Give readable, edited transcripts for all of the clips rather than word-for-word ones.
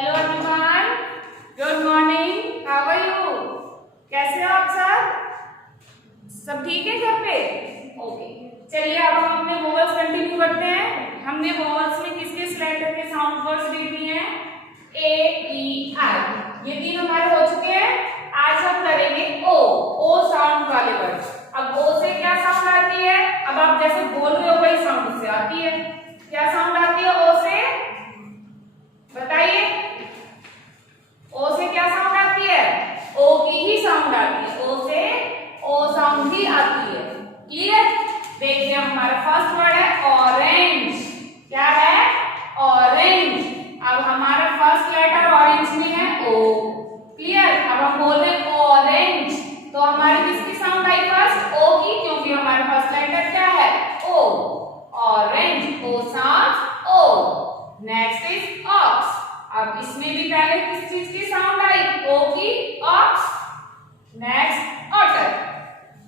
Hello everyone, good morning, how are you? कैसे हो आप सब ठीक है घर पे? ओके, चलिए अब हम अपने वोवल्स कंटिन्यू करते हैं। हमने वोवल्स में किस किस लेटर के साउंड वर्ड्स रीड किए हैं? ए, ई, आई, ये तीन हमारे हो चुके हैं। आज हम करेंगे ओ साउंड वाले वर्ड्स। अब ओ से क्या साउंड आती है? अब आप जैसे बोल रहे हो वही साउंड उससे आती है। क्या साउंड आती है ओ से? बताइए, ओ से क्या साउंड आती है? ओ की ही साउंड आती है। ओ से ओ साउंड ही आती है। क्लियर? देखिए हमारा फर्स्ट वर्ड है ऑरेंज। क्या है? ऑरेंज। अब हमारा फर्स्ट लेटर ऑरेंज में है ओ। क्लियर? अब हम बोल रहे हैं ऑरेंज, तो हमारी किसकी साउंड आई फर्स्ट? ओ की, क्योंकि हमारा फर्स्ट लेटर क्या है? O. Orange, O sound O. Next is ox. अब इसमें भी पहले किस चीज की साउंड आई? ओ की, ऑक्स। नेक्स्ट ऑटर,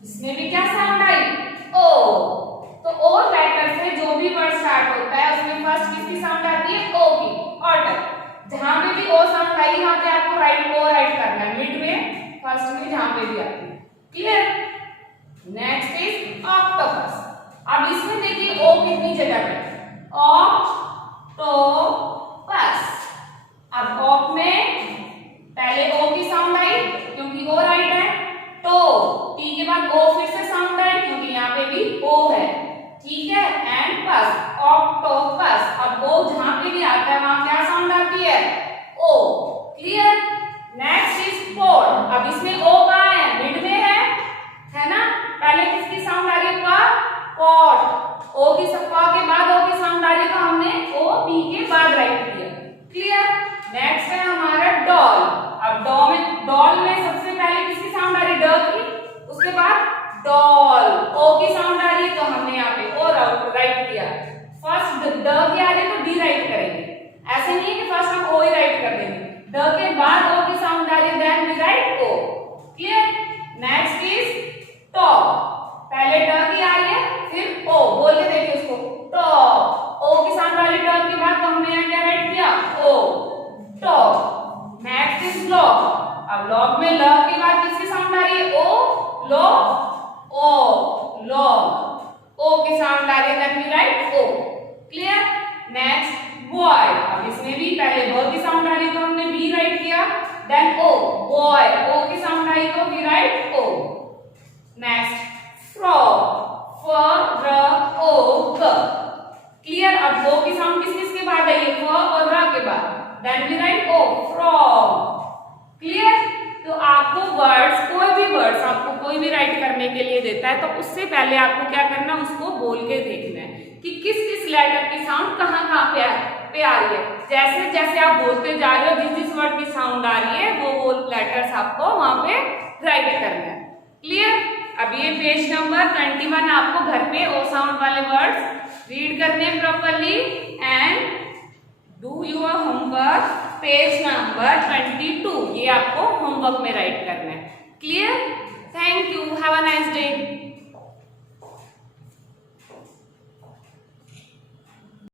इसमें भी क्या साउंड आई? ओ। तो ओ लेटर से जो भी वर्ड स्टार्ट होता है उसमें फर्स्ट किसकी साउंड आती है? ओ की, ऑटर। जहां पे भी ओ साउंड आई वहां पे आपको राइट करना है, मिड में, फर्स्ट में, जहां पे भी आती है। क्लियर? Next is octopus. अब इसमें देखिए ओ कितनी जगह पे? ऑक्टोपस। अब ऑक में पहले ओ की साउंड आई क्योंकि ओ राइट है, तो टी के बाद ओ फिर से साउंड आई क्योंकि यहाँ पे भी ओ है। ठीक है? एंड पस, ऑक्टोपस। अब ओ जहां पे भी आता है वहां क्या साउंड आती है? ओ। क्लियर? Next is port. अब इसमें ओ कहां है? मिड में है ना? पहले किसकी साउंड आ रही है? पॉट। ओ की प के बाद ओ की साउंड आ रही है, तो हमने ओ पी के बाद राइट किया। क्लियर? नेक्स्ट है हमारा डॉल। अब डॉल में सबसे पहले किसकी साउंड आ रही है? ड की, उसके बाद डॉल। ओ की साउंड आ रही है तो हमने यहाँ पे ओ राइट किया। फर्स्ट ड की आ रही है तो डी राइट करेंगे। ऐसे नहीं है कि फर्स्ट हम ओ ही राइट कर देंगे। ड के बाद ओ की साउंड आ रही है, then we write O. Clear? Next is top. पहले ड की आ रही है फिर ओ, बोल के देखिए उसको, टॉप। ओ की साउंड आ रही है ड के बाद, तो हमने यहाँ क्या राइट किया? ओ, टॉप। Next is log. अब लॉग में ल के बाद किसकी साउंड आ रही है? ओ, लो, ओ, लॉग। ओ की साउंड आ रही है, then we write O. Clear? Next boy. अब इसमें भी पहले ब की साउंड आ रही है तो हमने बी राइट किया, देन ओ, बॉय। ओ की साउंड आई तो we write O. Next frog. फ र ओ ग। क्लियर? अब ओ की साउंड किस किस के बाद आई है? फ और र के बाद, then we write O, frog. Clear? तो आपको वर्ड्स, कोई भी वर्ड्स आपको कोई भी राइट करने के लिए देता है तो उससे पहले आपको क्या करना है? उसको बोल के देखना है कि किस किस लेटर की साउंड कहाँ कहाँ पे आ रही है। जैसे जैसे आप बोलते जा रहे हो, जिस जिस वर्ड की साउंड आ रही है वो लेटर्स आपको वहां पे राइट करना है। क्लियर? अब ये पेज नंबर 21 आपको घर पे ओ साउंड वाले वर्ड्स रीड करने हैं properly and do your homework. Page number 22 ये आपको होमवर्क में राइट करना है। Clear? Thank you, have a nice day.